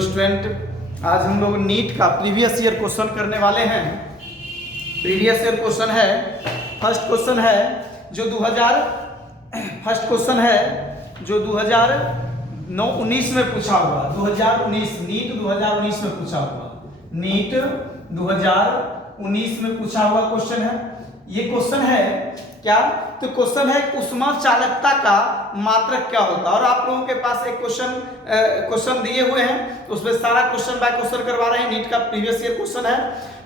Student, आज हम लोग नीट का प्रीवियस ईयर क्वेश्चन करने वाले हैं। प्रीवियस ईयर क्वेश्चन है, फर्स्ट क्वेश्चन है जो 2019 में पूछा हुआ। 2019 नीट 2019 में पूछा हुआ। नीट 2019 में पूछा हुआ क्वेश्चन है। ये क्वेश्चन है क्या? तो क्वेश्चन है ऊष्मा चालकता का मात्रक क्या होता है। और आप लोगों के पास एक क्वेश्चन दिए हुए हैं, तो उसमें सारा क्वेश्चन बाय क्वेश्चन करवा रहे हैं। नीट का प्रीवियस ईयर क्वेश्चन है।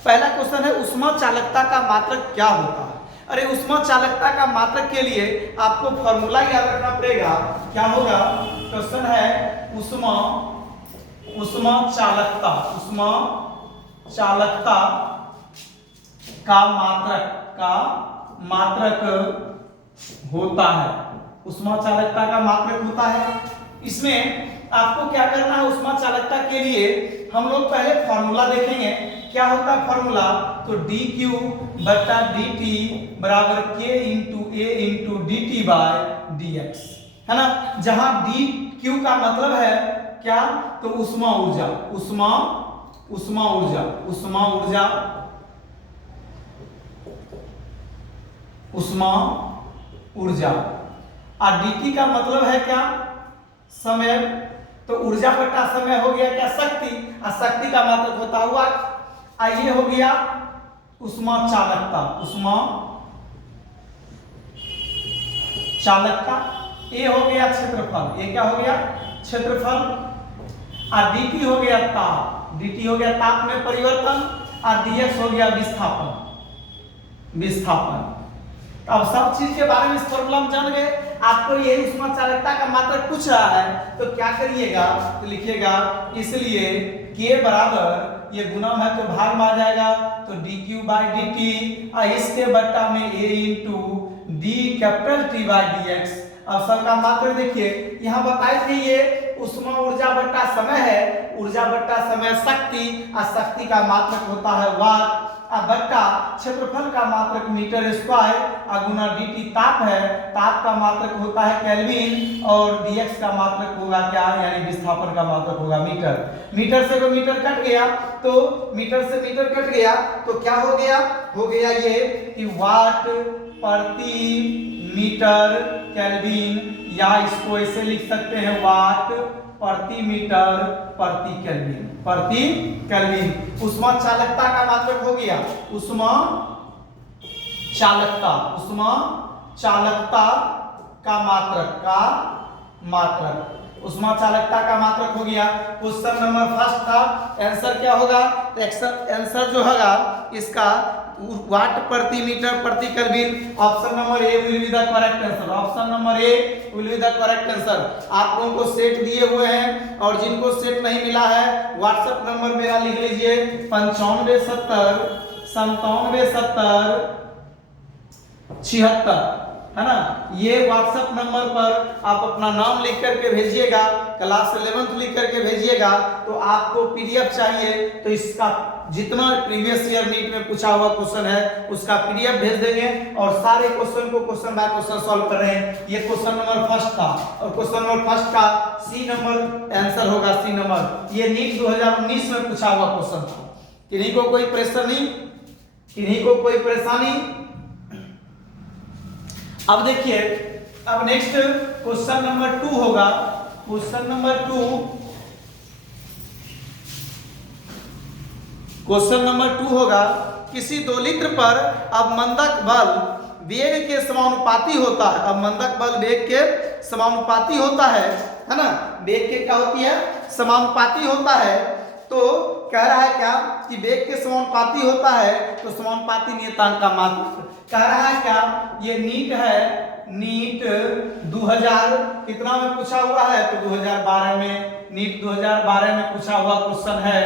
पहला क्वेश्चन है ऊष्मा चालकता का मात्रक क्या होता है। अरे ऊष्मा चालकता का मात्रक के लिए आपको फॉर्मूला याद रखना पड़ेगा। क्या होगा? क्वेश्चन है ऊष्मा चालकता का मात्रक होता है। ऊष्मा चालकता का मात्रक होता है। इसमें आपको क्या करना है? ऊष्मा चालकता के लिए हम लोग पहले फॉर्मूला देखेंगे। क्या होता है फॉर्मूला? तो dq बटा dt बराबर k into a into dt by dx, है ना। जहां dq का मतलब है क्या? तो ऊष्मा ऊर्जा और dt का मतलब है क्या? समय। तो ऊर्जा बटा समय हो गया क्या? शक्ति। और शक्ति का मात्रक होता हुआ ये हो गया ऊष्मा चालकता। ये हो गया क्षेत्रफल। ये क्या हो गया? क्षेत्रफल। और dt हो गया ताप में परिवर्तन। और dx हो गया विस्थापन। अब सब चीज के बारे में इस फॉर्मूला में जान गए। आपको ये ऊष्मा चालकता का मात्रक पूछ रहा है, तो क्या करिएगा? तो लिखिएगा इसलिए k बराबर, ये गुना है तो भाग में आ जाएगा, तो dq बाय dt और इसके बट्टा में a into d capital T by dx। अब सब का मात्रक देखिए, यहाँ बताए थे ये ऊष्मा ऊर्जा बट्टा समय है। ऊर्जा बट्टा समय शक्ति, और शक्ति का मात्रक होता है वाट। बट्टा क्षेत्रफल का मात्रक मीटर स्क्वायर, और गुना dt ताप है। ताप का मात्रक होता है केल्विन, और dx का मात्रक होगा क्या? यानी विस्थापन का मात्रक होगा मीटर। मीटर से तो मीटर कट गया, तो मीटर से मीटर कट गया, तो क्या हो गया? हो गया ये कि वाट प्रति मीटर केल्विन, या इसको ऐसे लिख सकते हैं वाट प्रति मीटर प्रति केल्विन। ऊष्मा चालकता का मात्रक हो गया ऊष्मा चालकता का मात्रक ऊष्मा चालकता का मात्रक हो गया। क्वेश्चन नंबर फर्स्ट था। आंसर क्या होगा? तो आंसर जो होगा इसका वाट प्रति मीटर प्रति kelvin. Option number A will be the correct answer. आप लोगों को सेट दिए हुए हैं, और जिनको सेट नहीं मिला है व्हाट्सएप नंबर मेरा लिख लीजिए 95 70 97 70 76, है ना। ये व्हाट्सएप नंबर पर आप अपना नाम लिख करके भेजिएगा, क्लास 11th लिख करके भेजिएगा। तो आपको पीडीएफ चाहिए, तो इसका जितना प्रीवियस ईयर नीट में पूछा हुआ क्वेश्चन है उसका पीडीएफ भेज देंगे, और सारे क्वेश्चन को क्वेश्चन बाय क्वेश्चन सॉल्व कर रहे हैं। ये क्वेश्चन नंबर फर्स्ट था, और क्वेश्चन नंबर फर्स्ट का सी नंबर आंसर होगा, सी नंबर। ये नीट 2019 में पूछा हुआ क्वेश्चन था। किन्हीं को कोई प्रेशर नहीं, किन्हीं को कोई परेशानी? अब देखिए, अब नेक्स्ट क्वेश्चन नंबर 2 होगा। क्वेश्चन नंबर 2 होगा, किसी दोलित्र पर अवमंदक बल वेग के समानुपाती होता है। अवमंदक बल वेग के समानुपाती होता है ना। वेग के क्या होती है? समानुपाती होता है। तो कह रहा है क्या कि वेग के समानुपाती होता है, तो समानुपाती नियतांक का मात्रक कह रहा है क्या? ये नीट है, नीट 2000 कितना में पूछा हुआ है? तो 2012 में, नीट 2012 में पूछा हुआ क्वेश्चन है।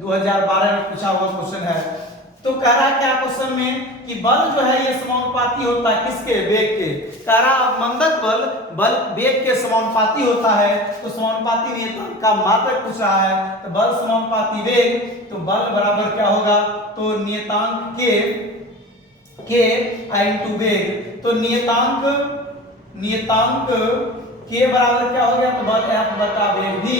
2012 में पूछा हुआ क्वेश्चन है। तो कह रहा है क्या क्वेश्चन में कि बल जो है ये समानुपाती होता है किसके? वेग के। कह रहा अवमंदक बल वेग के समानुपाती होता है, तो समानुपाती नियतांक का मात्रक पूछ रहा है। तो बल समानुपाती वेग, तो बल बराबर क्या होगा? तो नियतांक के इनटू वेग। तो नियतांक के बराबर क्या हो गया? तो बल F बटा वेग भी,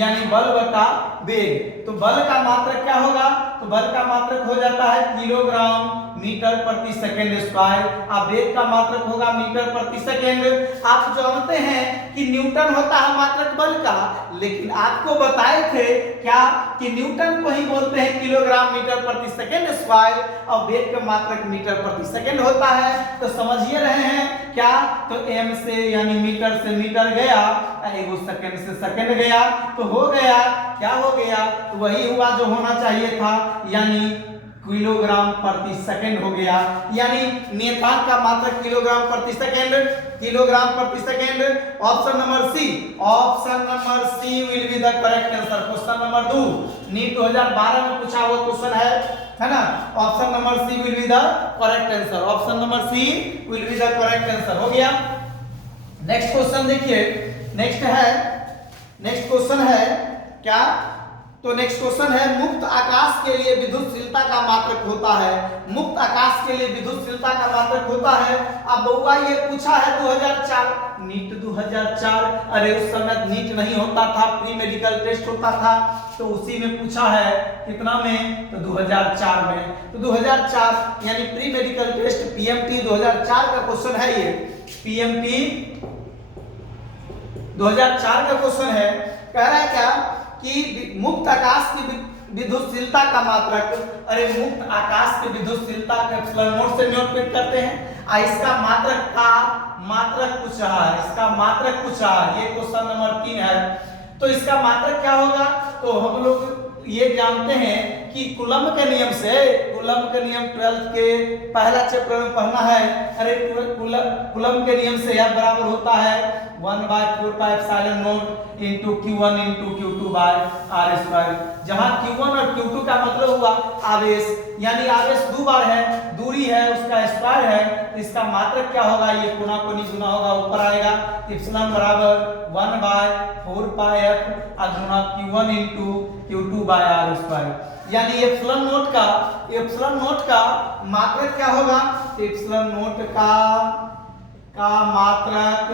यानी बल बटा वेग। तो बल का मात्रक क्या होगा? तो बल का मात्रक हो जाता है किलोग्राम मीटर प्रति सेकंड स्क्वायर। अब वेग का मात्रक होगा मीटर प्रति सेकंड। आप जानते हैं कि न्यूटन होता है मात्रक बल का, लेकिन आपको बताए थे क्या कि न्यूटन को ही बोलते हैं किलोग्राम मीटर प्रति सेकंड स्क्वायर और वेग का मात्रक मीटर प्रति सेकंड होता है। तो समझिए रहे हैं क्या? तो m से यानी मीटर से मीटर गया, एगो सेकंड से सेकंड गया, तो हो गया क्या हो गया? तो वही हुआ जो होना चाहिए था, यानी किलोग्राम प्रति सेकंड हो गया। यानी नेतांक का मात्रक किलोग्राम प्रति सेकंड, किलोग्राम प्रति second. Option number C, option number C will be the correct answer. Question number 2 NEET 2012 में पूछा हुआ क्वेश्चन है ना? Option number C will be the correct answer. Option number C will be the correct answer. हो गया। Next question देखिए, next question है क्या? तो नेक्स्ट क्वेश्चन है मुक्त आकाश के लिए विद्युतशीलता का मात्रक होता है। मुक्त आकाश के लिए विद्युतशीलता का मात्रक होता है। अब बउआ ये पूछा है 2004, नीट 2004। अरे उस समय नीट नहीं होता था, प्री मेडिकल टेस्ट होता था, तो उसी में पूछा है। कितना में? तो 2004 में। तो 2004 यानी प्री मेडिकल टेस्ट पीएमटी 2004 का क्वेश्चन है। ये पीएमटी 2004 का क्वेश्चन है। कह रहा है क्या कि मुक्त आकाश की विद्युतशीलता का मात्रक, अरे मुक्त आकाश की विद्युतशीलता का एप्सिलॉन नोट से निरूपित करते हैं। इसका मात्रक पूछ रहा है, इसका मात्रक पूछ रहा है। ये क्वेश्चन नंबर 3 है। तो इसका मात्रक क्या होगा? तो हम लोग ये जानते हैं कि कूलम्ब के नियम से, कूलम्ब के नियम 12th के पहला चैप्टर में पढ़ना है। अरे कूलम्ब के नियम से यह बराबर होता है 1/4πε0 into Q1 into Q2 by R square. जहां Q1 और Q2 का मतलब हुआ आवेश, यानी आवेश दो बार है, दूरी है, उसका स्क्वायर है। तो इसका मात्रक क्या होगा? ये कोना कोनी गुना होगा, ऊपर आएगा। एप्सिलॉन बराबर 1/4πf Guna Q1 into Q2 by R square. यानी एप्सिलॉन नोट का मात्रक क्या होगा? एप्सिलॉन नोट का मात्रक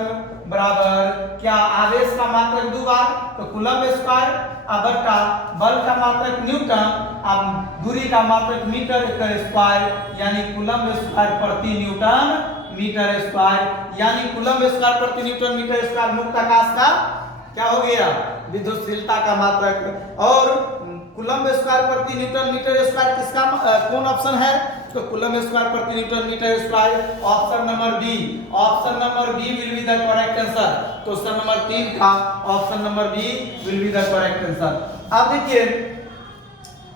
बराबर क्या? आवेश का मात्रक दो बार, तो कूलम्ब स्क्वायर, बटा बल का मात्रक न्यूटन, अब दूरी का मात्रक मीटर स्क्वायर, यानी कूलम्ब स्क्वायर प्रति न्यूटन मीटर स्क्वायर। यानी कूलम्ब स्क्वायर प्रति न्यूटन मीटर स्क्वायर मुक्त आकाश का क्या हो गया? विद्युतशीलता का मात्रक। और कूलम्ब स्क्वायर प्रति न्यूटन मीटर स्क्वायर किसका कौन ऑप्शन है? तो कूलम्ब स्क्वायर प्रति newton metre square option number B. Option number B will be the correct answer. Question number 3 का option number B will be the correct answer. अब देखिए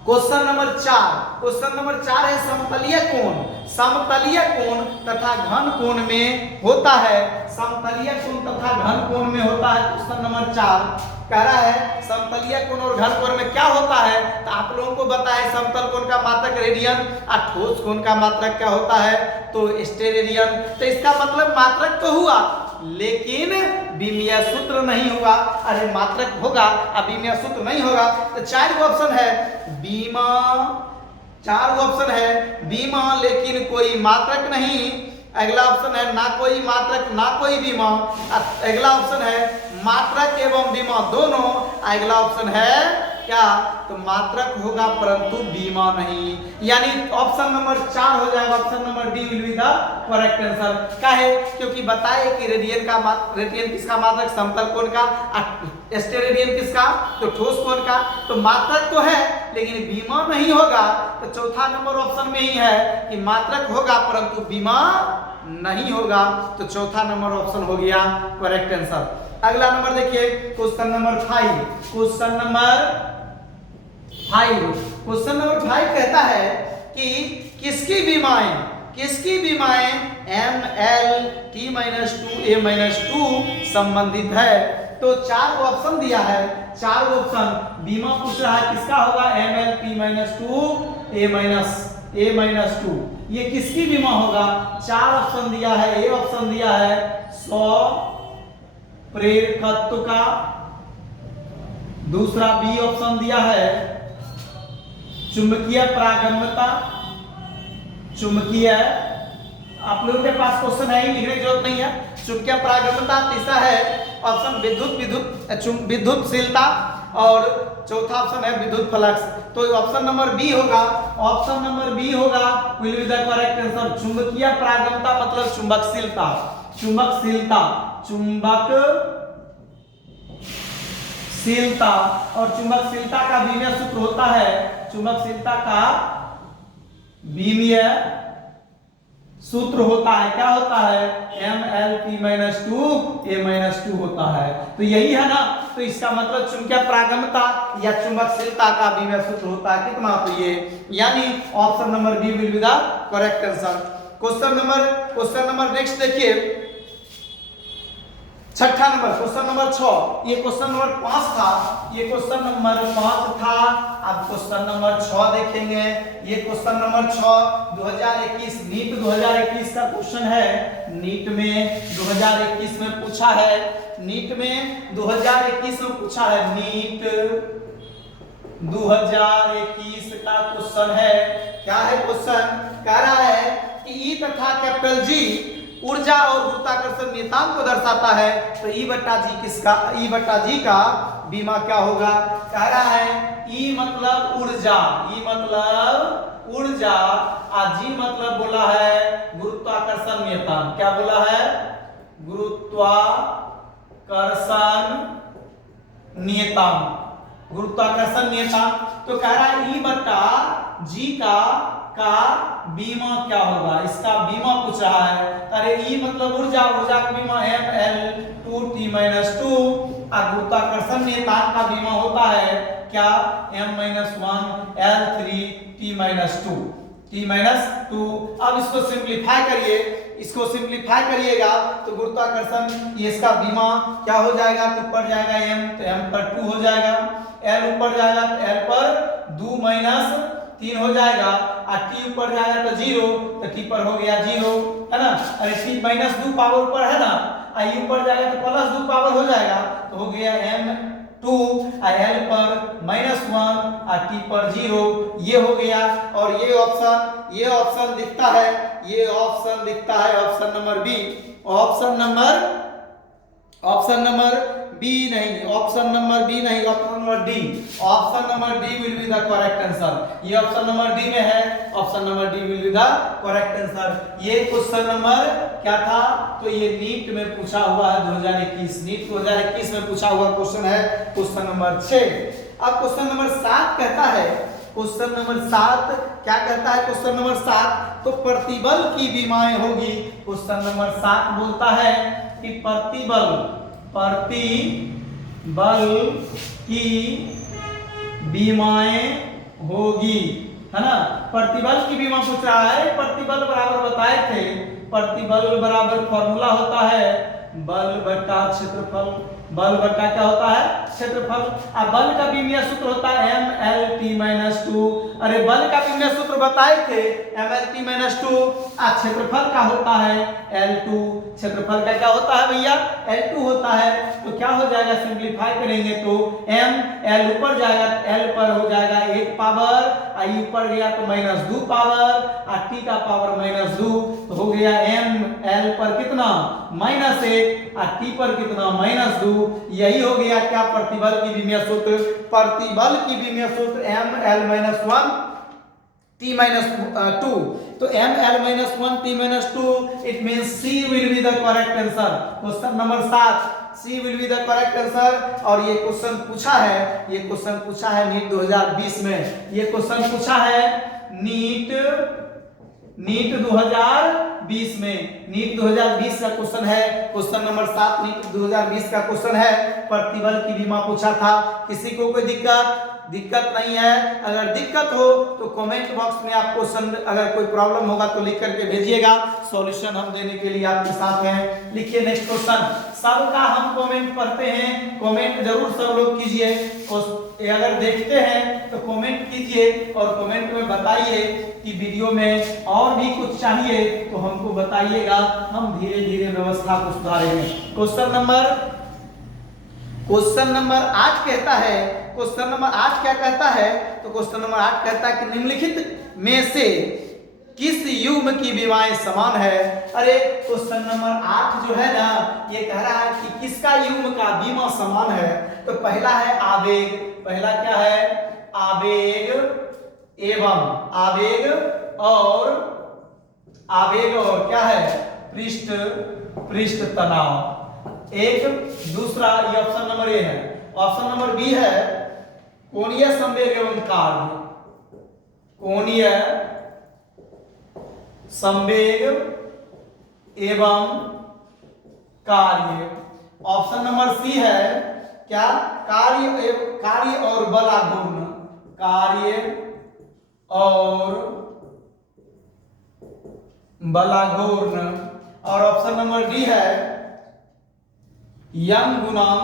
question number 4। Question number 4 है समतलीय कोण। समतलीय कोण तथा घन कोण में होता है। समतलीय कोण तथा घन कोण में होता है। क्वेश्चन नंबर 4 कह रहा है समतलीय कोण और घन कोण में क्या होता है? तो आप लोगों को बताए समतल कोण का मात्रक रेडियन और ठोस कोण का मात्रक क्या होता है? तो स्टेरेडियन। तो इसका मतलब मात्रक तो हुआ, लेकिन विमीय सूत्र नहीं हुआ। अरे मात्रक होगा अब विमीय सूत्र नहीं होगा। तो 4 ऑप्शन है बीमा, 4 ऑप्शन है बीमा, लेकिन कोई मात्रक नहीं। अगला ऑप्शन है ना कोई मात्रक ना कोई बीमा। अगला ऑप्शन है मात्रक एवं बीमा दोनों। अगला ऑप्शन है क्या? तो मात्रक होगा परंतु बीमा नहीं। यानी ऑप्शन नंबर 4 हो जाएगा। Option number D will be the correct answer. काहे? क्योंकि बताए कि रेडियन किसका मात्रक? समतल कोण का। स्टेरेडियन किसका? तो ठोस कोण का। तो मात्रक तो है लेकिन बीमा नहीं होगा। तो चौथा नंबर ऑप्शन में ही है कि मात्रक होगा परंतु बीमा नहीं होगा। तो चौथा नंबर ऑप्शन हो गया करेक्ट आंसर। अगला नंबर देखिए क्वेश्चन नंबर 5। क्वेश्चन नंबर 5 कहता है कि किसकी बीमाएं ML T-2 A-2 संबंधित है। तो 4 ऑप्शन दिया है। 4 ऑप्शन बीमा पूछ रहा है किसका होगा? ML T-2 A-2 ये किसकी बीमा होगा? 4 ऑप्शन दिया है। ए ऑप्शन दिया है 100 प्रेरकत्व का। दूसरा बी ऑप्शन दिया है चुंबकीय प्रागम्यता। चुंबकीय, आप लोगों के पास क्वेश्चन है ही, लिखने की जरूरत नहीं है। चुंबकीय प्रागम्यता। तीसरा है ऑप्शन विद्युतशीलता। और चौथा ऑप्शन है विद्युत फ्लक्स। तो ऑप्शन नंबर बी होगा, ऑप्शन नंबर बी होगा will be the correct answer. चुंबकीय प्रागमता मतलब चुंबकशीलता, चुंबकशीलता, चुंबकशीलता और चुंबकशीलता का बीमीय सूत्र होता है, चुंबकशीलता का बीमीय सूत्र होता है, क्या होता है, MLP-2A-2 होता है। तो यही है ना, तो इसका मतलब चुंबकीय प्रागमता या चुंबकशीलता का बीमीय सूत्र होता है कितना, तो ये, यानी option number B will be the correct answer. Question number next देखिए, छठा नंबर, क्वेश्चन नंबर 6। ये क्वेश्चन नंबर 5 था, ये क्वेश्चन नंबर 5 था। अब क्वेश्चन नंबर 6 देखेंगे। ये क्वेश्चन नंबर 6 2021 नीट 2021 का क्वेश्चन है। नीट में 2021 में पूछा है, नीट में 2021 में पूछा है, नीट 2021 का क्वेश्चन है। क्या है क्वेश्चन, कह रहा है कि ई तथा कैपिटल जी ऊर्जा और गुरुत्वाकर्षण नियतांक को दर्शाता है, तो ई बट्टा जी किसका, ई बट्टा जी का बीमा क्या होगा। कह रहा है ई मतलब ऊर्जा, ई मतलब ऊर्जा और जी मतलब बोला है गुरुत्वाकर्षण नियतांक। क्या बोला है, गुरुत्वाकर्षण नियतांक, गुरुत्वाकर्षण नियतांक। तो कह रहा है ई बट्टा जी का बीमा क्या होगा, इसका बीमा पूछ रहा है। अरे ई मतलब ऊर्जा, ऊर्जा का बीमा ML2T-2 और गुरुत्वाकर्षण नियतांक का बीमा होता है क्या, M-1L3T-2, T-2। अब इसको सिंप्लीफाई करिए, इसको सिंप्लीफाई करिएगा तो गुरुत्वाकर्षण ये इसका बीमा क्या हो जाएगा, तो ऊपर जाएगा M, तो M पर 2 हो जाएगा, L ऊपर जाएगा तो L पर 2 - 3 हो जाएगा, और T ऊपर जाएगा तो 0, तो T पर हो गया 0, है ना। अरे T -2 पावर ऊपर है ना, I ऊपर जाएगा तो +2 पावर हो जाएगा, तो हो गया M2, L पर -1 और T पर 0, ये हो गया। और ये ऑप्शन दिखता है, ये ऑप्शन दिखता है option number B, option number B नहीं, ऑप्शन नंबर बी नहीं, option number D, option number D will be the correct answer. ये ऑप्शन नंबर डी में है, option number D will be the correct answer. ये question number क्या था, तो ये नीट में पूछा हुआ है 2021, नीट 2021 में पूछा हुआ क्वेश्चन है, क्वेश्चन नंबर 6। अब क्वेश्चन नंबर 7 कहता है, क्वेश्चन नंबर 7 क्या कहता है, क्वेश्चन नंबर 7 तो प्रतिबल की बीमाएं होगी। क्वेश्चन नंबर 7 बोलता है कि प्रतिबल की बीमाएं होगी, है ना। प्रतिबल की बीमा पूछ रहा है, प्रतिबल बराबर बताए थे, प्रतिबल बराबर फॉर्मूला होता है बल बटा क्षेत्रफल, बल बटा क्या होता है, क्षेत्रफल। अब बल का बीमीय सूत्र होता है MLP-2। अरे बल का बीमीय सूत्र बताए थे MLP-2, और क्षेत्रफल का होता है L2, क्षेत्रफल का क्या होता है भैया, L2 होता है। तो क्या हो जाएगा, सिंप्लीफाई करेंगे तो M, L ऊपर जाएगा, L पर हो जाएगा 1 पावर, I ऊपर गया तो -2 पावर, और T का पावर -2, तो हो गया M L पर कितना -1 और T पर कितना -2। यही हो गया क्या, प्रतिबल की बीमीय सूत्र, प्रतिबल की बीमीय सूत्र ML-1T-2। तो ML-1T-2 it means C will be the correct answer. Question number 7 C will be the correct answer. और ये क्वेश्चन पूछा है, ये क्वेश्चन पूछा है नीट 2020 में, ये क्वेश्चन पूछा है नीट 2020 में, नीट 2020 का क्वेश्चन है, क्वेश्चन नंबर 7 नीट 2020 का क्वेश्चन है। प्रतिबल की बीमा पूछा था। किसी को कोई दिक्कत नहीं है, अगर दिक्कत हो तो कमेंट बॉक्स में आप क्वेश्चन, अगर कोई प्रॉब्लम होगा तो लिख करके भेजिएगा, सॉल्यूशन हम देने के लिए आपके साथ हैं। लिखिए नेक्स्ट क्वेश्चन, सबका हम कमेंट पढ़ते हैं, कमेंट जरूर सब लोग कीजिए, अगर देखते हैं तो कमेंट कीजिए और कमेंट में बताइए कि वीडियो में और भी कुछ चाहिए तो हमको बताइएगा, हम धीरे धीरे व्यवस्था को सुधारेंगे। क्वेश्चन नंबर 8 कहता है, क्वेश्चन नंबर 8 क्या कहता है, तो क्वेश्चन नंबर 8 कहता है कि निम्नलिखित में से किस युग्म की विमाएं समान है। अरे क्वेश्चन नंबर 8 जो है ना, ये कह रहा है कि किसका युग्म का विमा समान है। तो पहला है आवेग, पहला क्या है, आवेग एवं आवेग और क्या है, पृष्ठ तनाव। एक दूसरा, ये ऑप्शन नंबर ए है। ऑप्शन नंबर बी है कोणीय संवेग एवं कार्य, कोणीय संवेग एवं कार्य। ऑप्शन नंबर सी है क्या, कार्य और बलाघूर्ण, कार्य और बलाघूर्ण। और ऑप्शन नंबर डी है यंग गुणांक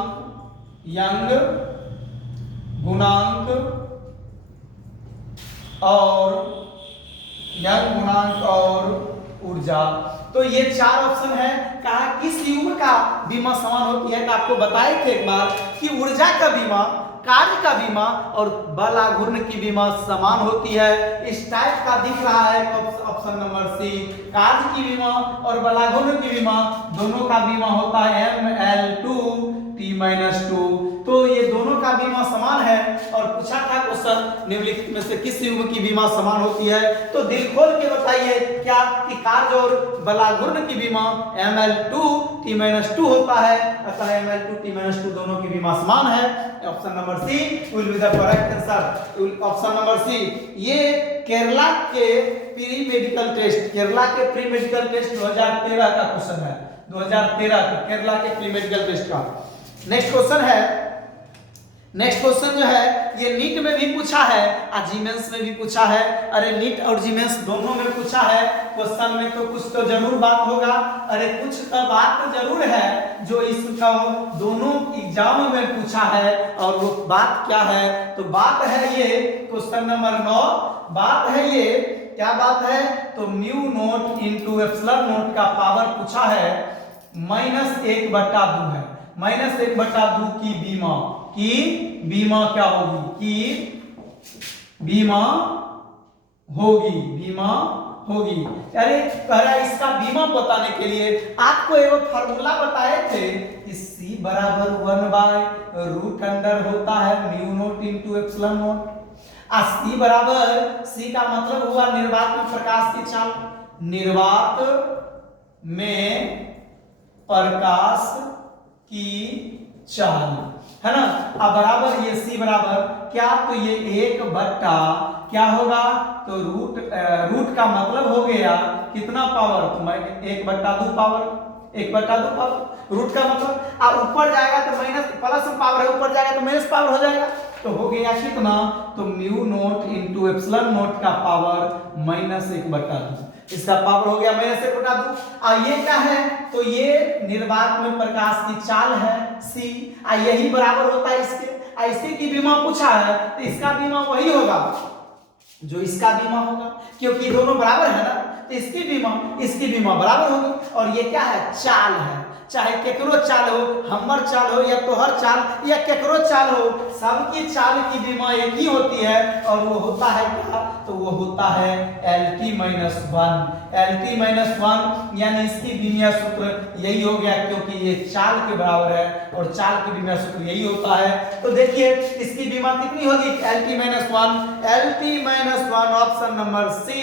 और ऊर्जा। तो ये 4 ऑप्शन है। कहा किस युग्म का बीमा समान होती है। आपको बताए थे एक बार कि ऊर्जा का बीमा, कार्य का बीमा और बलाघूर्ण की बीमा समान होती है। इस टाइप का दिख रहा है ऑप्शन नंबर सी, कार्य की बीमा और बलाघूर्ण की बीमा दोनों का बीमा होता है Ml2T-2। तो ये दोनों का बीमा समान है। और पूछा था क्वेश्चन निम्नलिखित में से किस युग्म की बीमा समान होती है। तो दिल खोल के बताइए क्या कि कार्य और बलाघूर्ण की बीमा Ml2T-2 होता है। अतः Ml2T-2 दोनों की बीमा समान है। Option number C will be the correct answer. Option number C. ये केरला के प्री मेडिकल टेस्ट 2013 का क्वेश्चन है। 2013 के केरला के प्री मेडिकल टेस्ट का। नेक्स्ट क्वेश्चन जो है ये नीट में भी पूछा है और जीमेंस में भी पूछा है। अरे नीट और जीमेंस दोनों में पूछा है। क्वेश्चन में तो कुछ तो जरूर बात होगा। अरे कुछ तो बात जरूर है जो इसका दोनों एग्जाम में पूछा है। और वो बात क्या है, तो बात है ये क्वेश्चन नंबर 9। बात है ये, क्या बात है, तो mu naught into epsilon note का पावर पूछा है -1/2 है। -1/2 की बीमा क्या होगी, बीमा होगी। अरे पहला इसका बीमा बताने के लिए आपको एक फार्मूला बताए थे कि C बराबर 1/√अंडर होता है mu naught into epsilon note. C का मतलब हुआ निर्वात में प्रकाश की चाल, निर्वात में प्रकाश की चाल है ना। अब बराबर ये C बराबर क्या, तो ये 1/, क्या होगा, तो रूट का मतलब हो गया कितना पावर, तो मैं 1/2 पावर, 1/2 पावर रूट का मतलब। अब ऊपर जाएगा तो माइनस, प्लस पावर है, ऊपर जाएगा तो माइनस पावर हो जाएगा। तो हो गया कितना, तो mu naught into epsilon note का पावर -1/2। इसका पावर हो गया -1/2। और ये क्या है, तो ये निर्वात में प्रकाश की चाल है C। यही बराबर होता है इसके। इसके की बीमा पूछा है तो इसका बीमा वही होगा जो इसका बीमा होगा, क्योंकि दोनों बराबर है ना। तो इसकी बीमा बराबर होगी। और ये क्या है, चाल है। चाहे केकरो चाल हो, हमर चाल हो या तोहर चाल या केकरो चाल हो, सबकी चाल की बीमा एक ही होती है। और वो होता है क्या, तो वो होता है LT-1। LT-1 यानी इसकी बीमा सूत्र यही हो गया, क्योंकि ये चाल के बराबर है और चाल की बीमा सूत्र यही होता है। तो देखिए इसकी बीमा कितनी होगी, LT-1 option number C.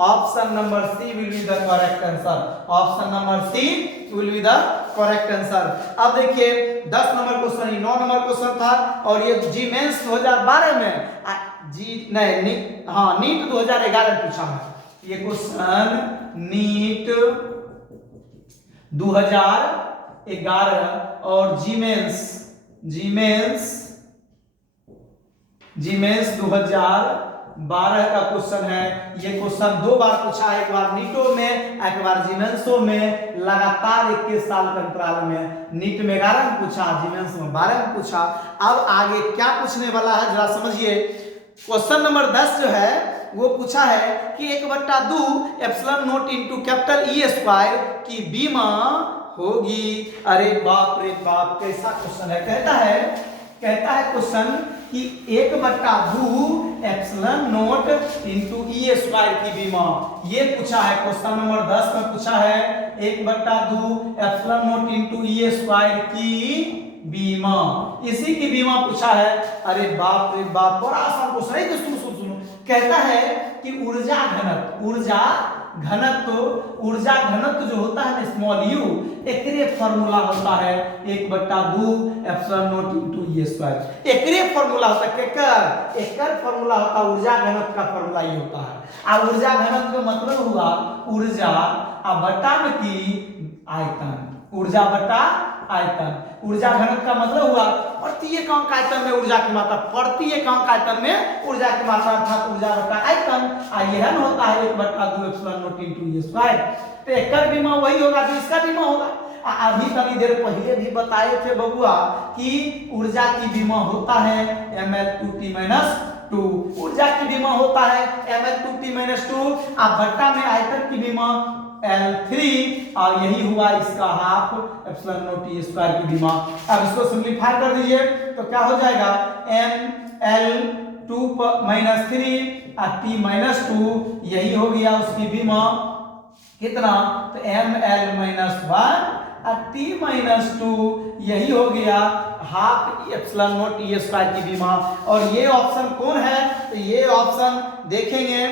Option number C will be the correct answer. Option number C will be the correct answer. अब देखिए 10 नंबर क्वेश्चन, 9 नंबर क्वेश्चन था। और ये जी मेंस 2012 में नीट 2011 पूछा है। ये क्वेश्चन नीट 2011 और जी मेंस 2012 का क्वेश्चन है। ये क्वेश्चन 2 बार पूछा है, एक बार नीटो में, एक बार जीमेंसो में, लगातार 21 साल के अंतराल में। नीट में 11 में पूछा, जीमेंस में 12 में पूछा। अब आगे क्या पूछने वाला है जरा समझिए। क्वेश्चन नंबर 10 जो है वो पूछा है कि 1/2 epsilon note into capital E² की बीमा होगी। अरे बाप रे बाप, कैसा क्वेश्चन है। कहता है क्वेश्चन कि 1/2 epsilon not into E square की बीमा। ये पूछा है क्वेश्चन नंबर 10 में पूछा है 1/2 epsilon not into E square की बीमा, इसी की बीमा पूछा है। अरे बाप रे बाप, बड़ा आसान क्वेश्चन है। सुनो सुनो सुनो, कहता है कि ऊर्जा घनत्व जो होता है स्मॉल यू, एकरे फार्मूला होता है 1/2 epsilon not into E square. एकरे फार्मूला होता है, एकर फार्मूला होता है, ऊर्जा घनत्व का फार्मूला ये होता है। आ ऊर्जा घनत्व का मतलब हुआ ऊर्जा बटा में की आयतन, ऊर्जा बटा आयतन। ऊर्जा घनत्व का मतलब हुआ प्रति एकांक आयतन में ऊर्जा की मात्रा, प्रति एकांक आयतन में ऊर्जा की मात्रा अर्थात ऊर्जा बटा आयतन। यह होता है 1/2 epsilon not into E square. तो एकर बीमा वही होगा जो इसका बीमा होगा। अभी थोड़ी देर पहले भी बताए थे बबुआ कि ऊर्जा की बीमा होता है ml2t-2, ऊर्जा की बीमा होता है ml2t-2, बट्टा में आयतन की बीमा L3, और यही हुआ इसका half epsilon not E square की बीमा। अब इसको सिंपलीफाई कर दीजिए तो क्या हो जाएगा ml2 -3 t-2, यही हो गया उसकी बीमा कितना, तो ml-1 t-2, यही हो गया half epsilon not E square की बीमा। और ये ऑप्शन कौन है, तो ये ऑप्शन देखेंगे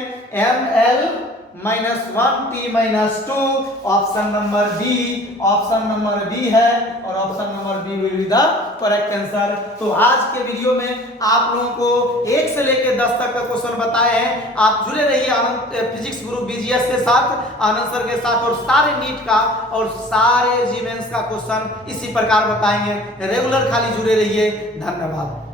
ml-1 t-2, option number B, option number B है, और option number B will be the correct answer. तो आज के वीडियो में आप लोगों को 1 से लेकर 10 तक का क्वेश्चन बताए हैं। आप जुड़े रहिए आनंद फिजिक्स ग्रुप बीजीएस के साथ, आनंद सर के साथ, और सारे नीट का और सारे जी मेंस का क्वेश्चन इसी प्रकार बताएंगे। रेगुलर खाली जुड़े रहिए। धन्यवाद।